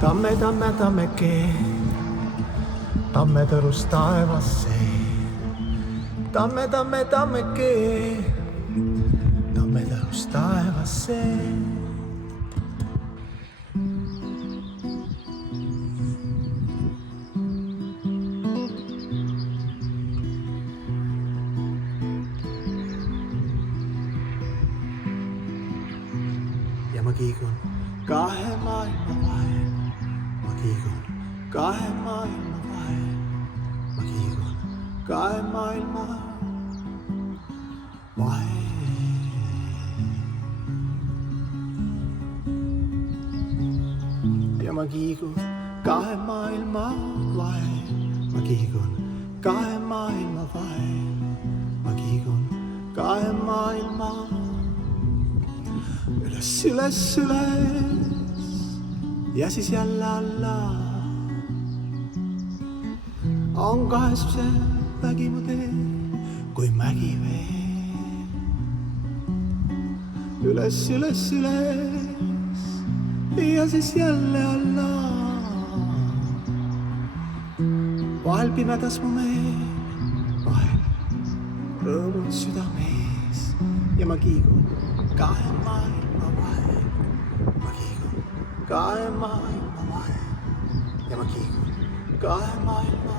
tamme, tamme, tammeke, tamme tõrus taevasse. Tamme, tamme, tammeke, tamme tõrus taevasse. Ja ma kiigun kahe maailma vahel, ma kiigun kahe maailma vahel, ma kiigun kahe maailma vahel. Ja ma kiigun kahe maailma vahel, ma kiigun kahe maailma vahel, ma kiigun kahe maailma üles, üles, üles ja siis jälle alla. On kahesuse vägi mu tee kui mägi veel. Üles, üles, üles ja siis jälle alla. Vahel pimedas mu meel, vahel rõõmud südamees ja ma kiigun kahe maailma vahel, ma kiigun kahe maailma vahel ja ma kiigun kahe maailma